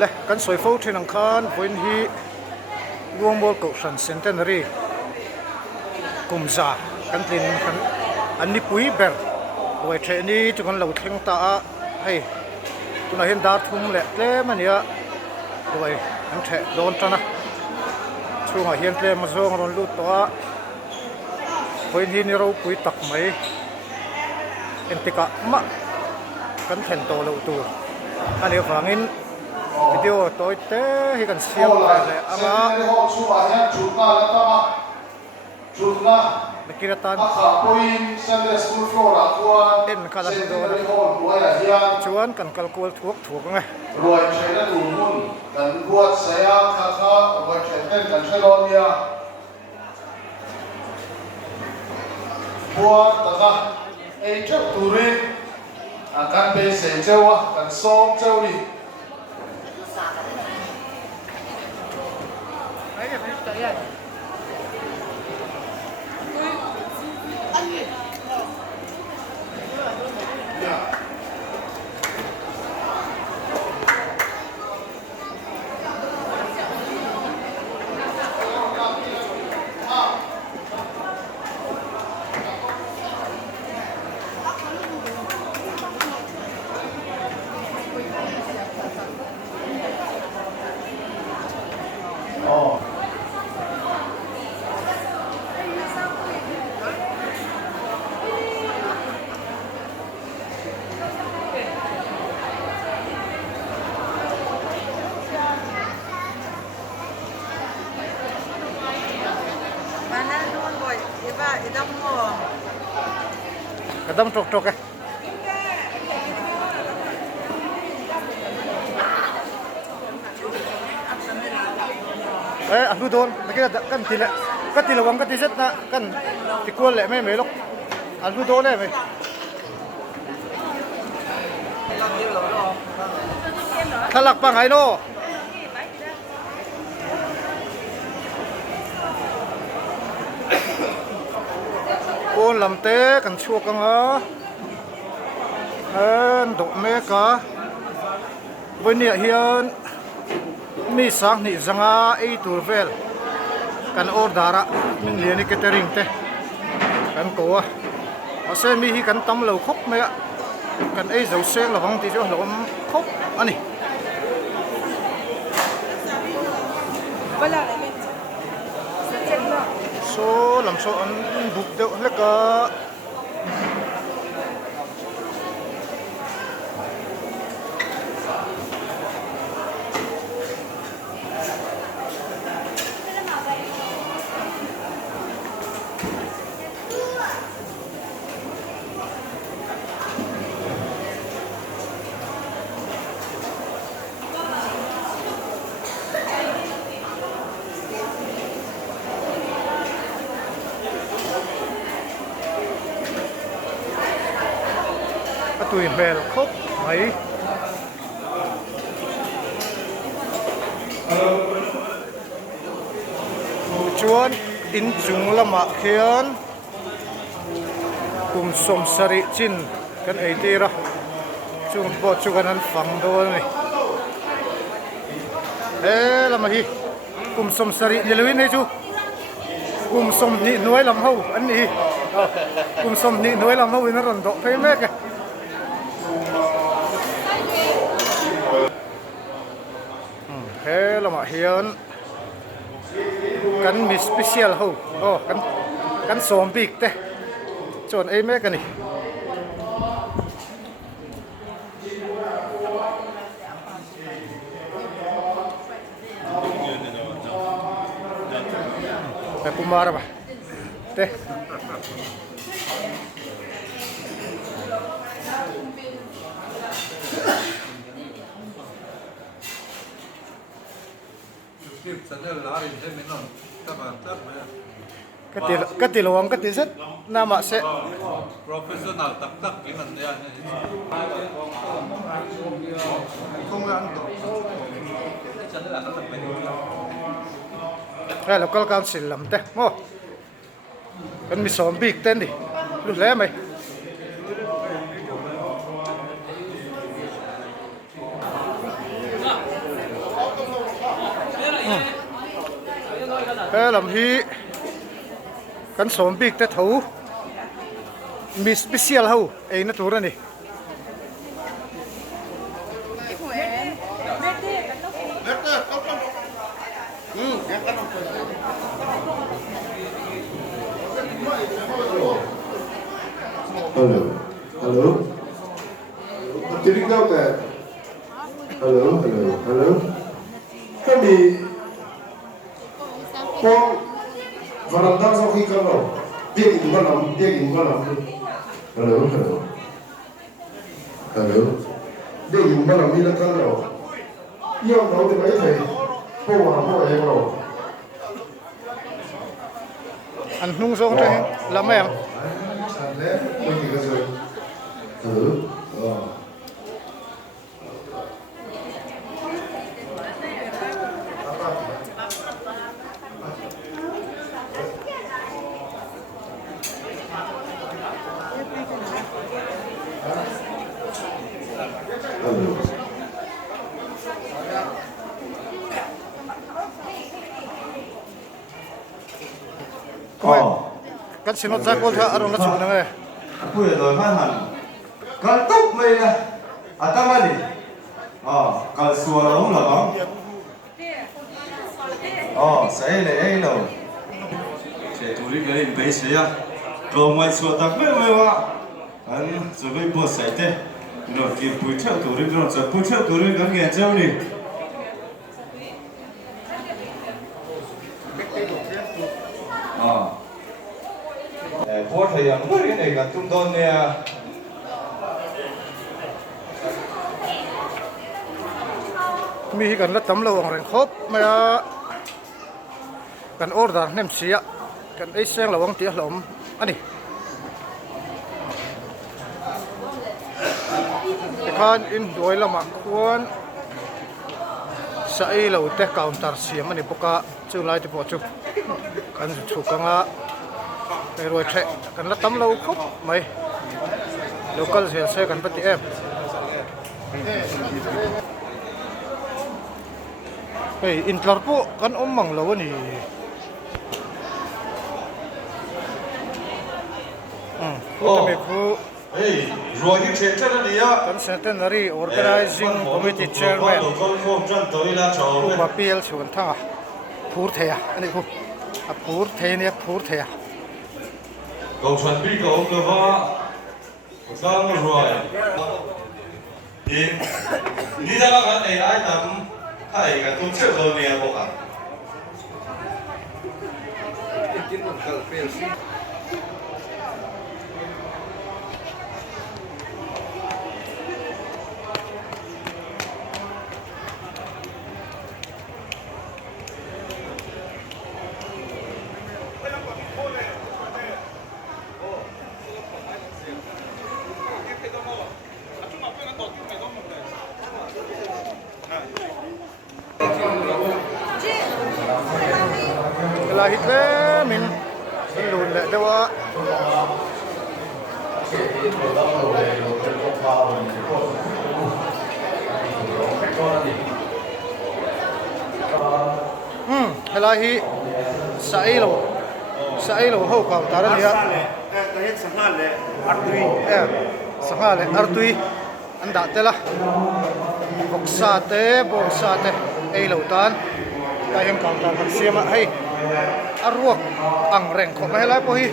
le kan soifo thin ang khan voin hi luang bol ko san centenary kumza kan tin kan ani pui ber loi the ni chu kan lo thleng ta a hei tuna hin dar thum le tle mania loi an the don tana chunga hian tle ma zong ron lut to a voin hi ni ro pui tak mai entika ma kan then to lo tu ani wangin video toy te hi kan siam le anga nakiratan en kala do chuan kan kalkul thuak nga roi thena du mun kan buat saya kha roi thena kan thelomia buat taka ei chap turin akan be se chewa kan som chewli kadam tok tok alu don nakira kan tilawang kan tiset na kan tikol le mai melok alu don le mai thalak pa ngai no con làm té cần chua căng á độ mẹ cả với nhẹ hiền mi sáng nị rằng á ấy tuổi vel cần order á mình liền cái catering thế cần cố à xe mi hi cần tắm lẩu khóc mẹ cần ấy dầu sen là vắng thì cho lẩu khóc anh này số làm số ăn bục đậu hết cả tùy bèl khúc mấy chuan in chung lama khian kum som sari chin kan ei tira chung bo chu kan an phang do ni lama hi kum som sari nilwin nei chu kum som ni nuai lam ho an ni kum som ni nuai lam ho in ron do phei mek thế là mà hiền cắn mì special hầu cắn xóm bịt thế chọn ấy mấy cái này cái kumara ba thế cái tiền lông cái tiền rất nam ạ sẽ professional tak tak ingat ya không ăn đây là local council làm thế mò cái mi xóm bịt tên đi lúc lẽ mày làm hi kan som big te tho mi special ho ei na tur ani Hello. Hello. Tiếng đâu kìa. Hello, hello, hello. Cái gì? Con vào làm tăng sau khi cắm đầu. Tiếc gì con làm, tiếc gì con làm. Hello, hello. Hello. Tiếc gì con làm đi là cắm đầu. Yêu nó thì mấy thầy. Cô hoàng cô ấy vào. ăn nung song thế làm em Đấy, mình thì cái gì? kan sinot sa ko tha arong na chu na nge Bây giờ phát hẳn cái tốc mày nè à tao mà đi cái xua lông là bóng sẽ lấy đâu sẽ tụi đi cái bể sẽ à rồi ngoài xua tắc mấy mấy wa anh rồi bây bữa sẽ thế rồi kịp bụi theo tụi đi rồi sẽ bụi theo tụi đi cái nghe treo đi bố thầy ăn bữa cái này cả tung tôn nè mi kan la tam lo ang ren khop ma kan order nem sia kan ei seng lawang ti hlom ani kan in doi lama khuan sa ei lo te counter siam ani boka chu lai te po chu kan chu kanga rồi chạy cần là tấm lâu khóc mày local xe cần bắt em hey Interpo kan mang lâu ni khu tâm khu rồi cái chuyện cho nó đi á kan centenary organizing committee chairman khu mà PL chuan thang à phur thea anh khu à phur thea nè phur thea cầu chuẩn bị cầu cơ va sang rồi đi ra cái này ai tầm hay cái tôi chưa rồi nè bộ à là hít về mình lùn lại đâu ạ hay là hi sai lô hậu cầu ta ra nè sang lệ artui anh đã thế là boksa te ei lo tan ta hem cầu ta kan siama hay arwak ang reng ko mai lai po hi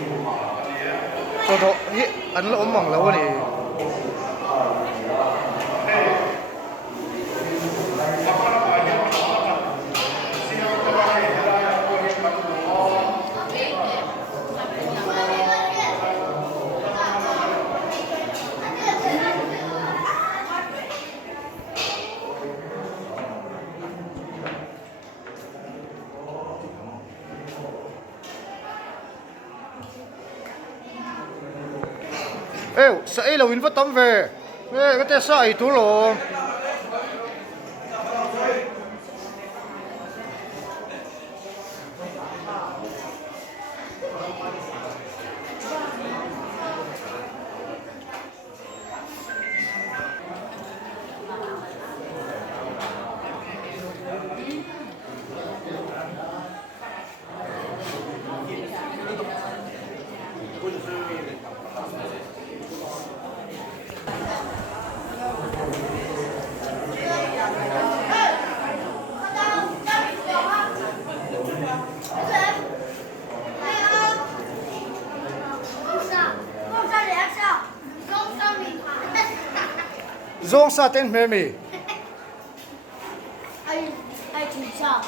so do hi an lo mong lo ni sẽ là win phát tấm về cái tay sai tú lộ zong sa ten me mi ai thùng sa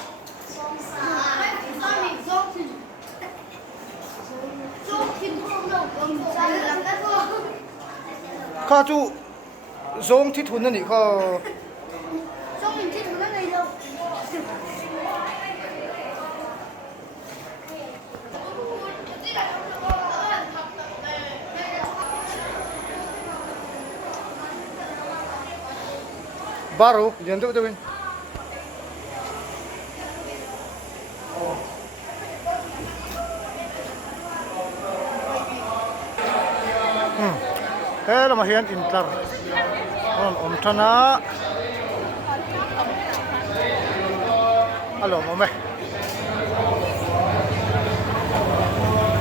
dong thìn không đâu cầm sa làm cái gì kha chu zong thi thun ni kha dong mình thìn cái này đâu baru yan tu tu thế là mà hiện in tar om thana alo mo me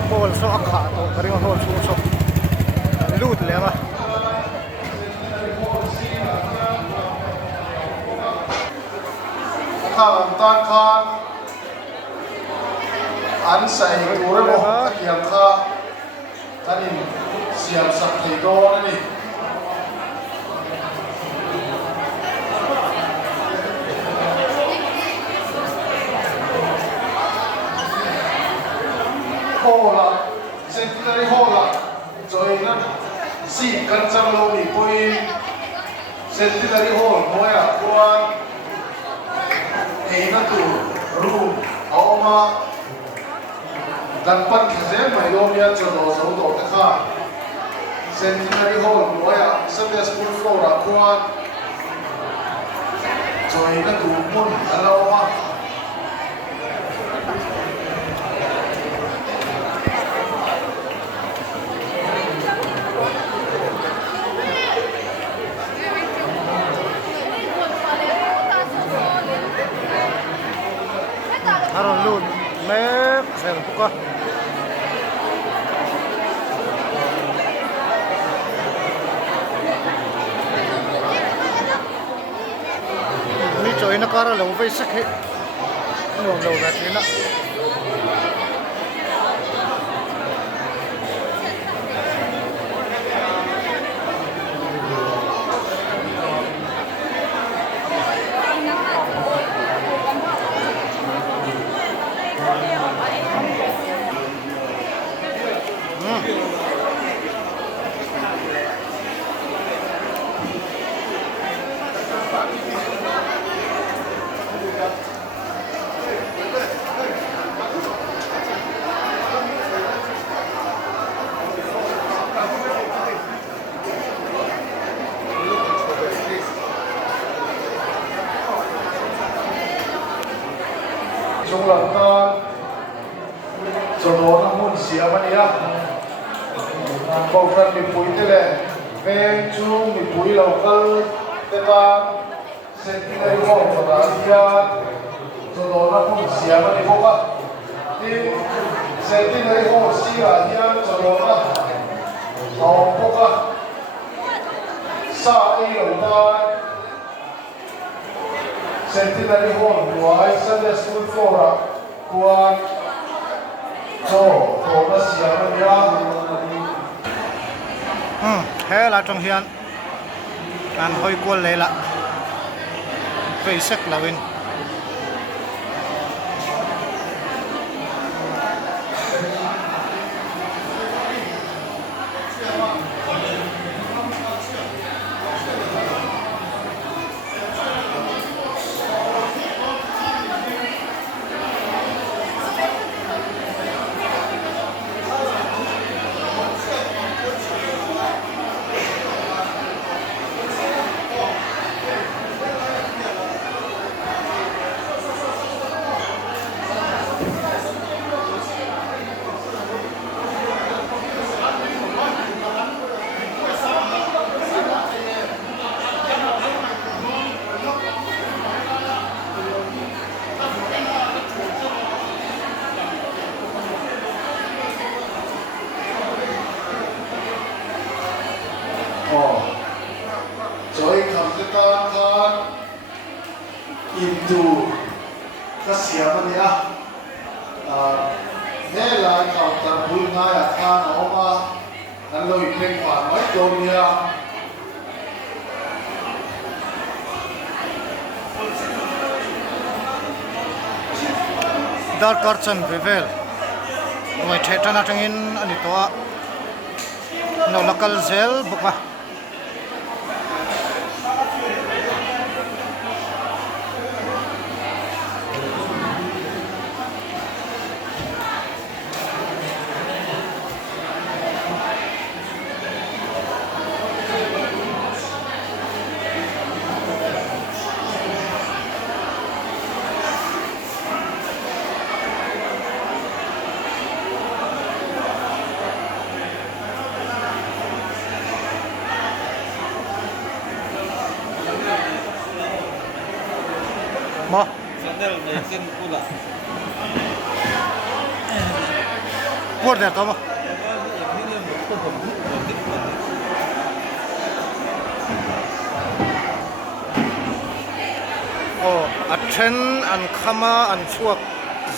hol so akha to kari hol so lut le ma thằng tan khan anh say tu rồi mo kiam kha anh in siam sak thei do na ni hola centenary hola rồi nó si kan chang lo ni poi centenary hall moya quan nó tu room oma dan pan khaze mai lo mia chodo so do ta kha centenary hall moya Sunday school floor ra quan rồi nó tu mun alo ma aron lut me sel puka ni choi na kara lo vai sakhe no lo ga thina chung lang ta cho đó nó muốn xia mà nia câu chuyện bị bụi thế này về chung bị bụi lâu cơ thế ta sẽ đi đây không cho ta xia cho đó nó muốn xia mà nia không á thì sẽ đi đây không xia nia cho đó nó không á sa đi lâu ta centenary hall buai Sunday school floor kuan cho nó siam ya he la trong hian an hoi kol le la ve sek lawin rồi cầm cái ta khan into cái siam nia thế là cậu tập bùi ngay à khan oma anh lôi phèn phản mấy đồ nia dar karchan bevel noi thetana tangin ani to no local zel buka mo Sandal mesin pula. por der to mo a then an khama an chuak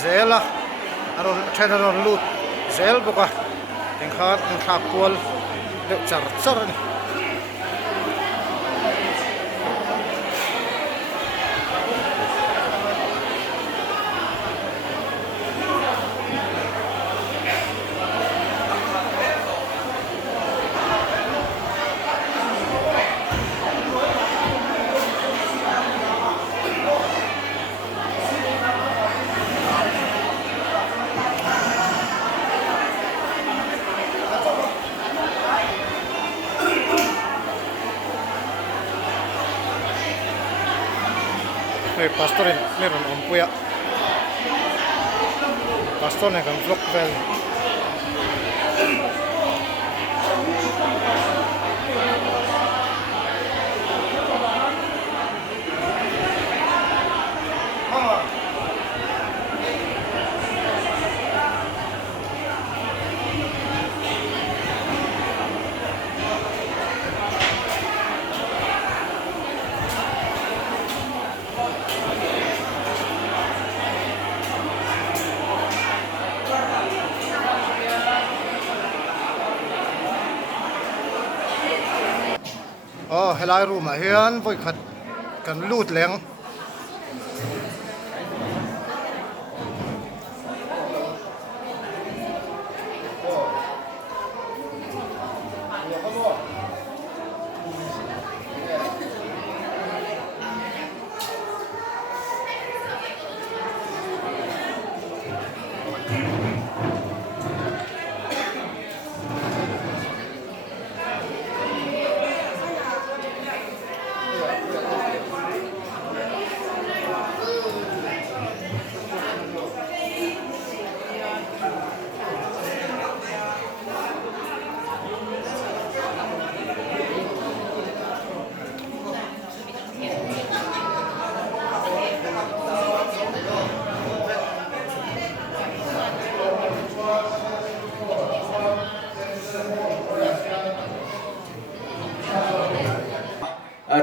zela aron then aron lut zel buka teng khat an thak kual de char char ni pastorin meron ompuya pastorne kan vlog vel helai room a hian voi khat kan lut leng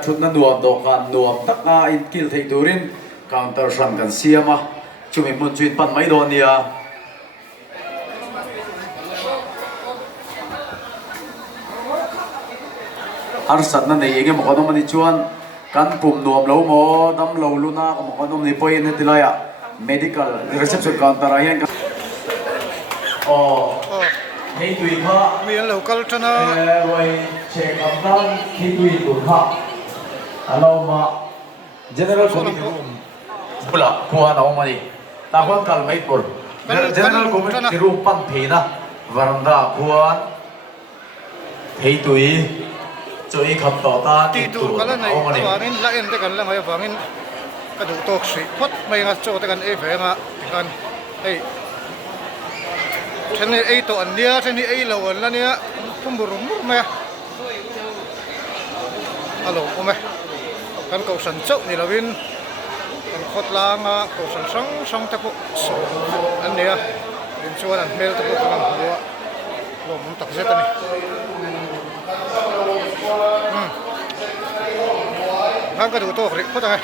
thut na nuam do kan nuam tak a in kil thei turin counter ram kan siama chumi mun chuin pan mai do nia har sat na nei enge mo kodom ani chuan kan pum nuam lo mo dam lo luna ko mo kodom ni point hetilaya medical reception counter a hian hei tui kha mi an local thana wai che kam dan hei tui tu kha alo ma general committee room pula kuha na mani ta kwan kal mai por general committee room pan phina varanda kuan hei tui choi khap to ta ti tu kala nei awangin la en te kan lang ai awangin ka du tok si phot mai nga cho te kan e ve nga ti kan ei thani ei to an nia thani ei lo an la nia pum bur mur me alo ome kan ko san chau ni lovin kan khot la nga ko san sang sang te po so an nia in chuan an mel te po kan lo mun tak zeta ni hang ka du tok ri phot ai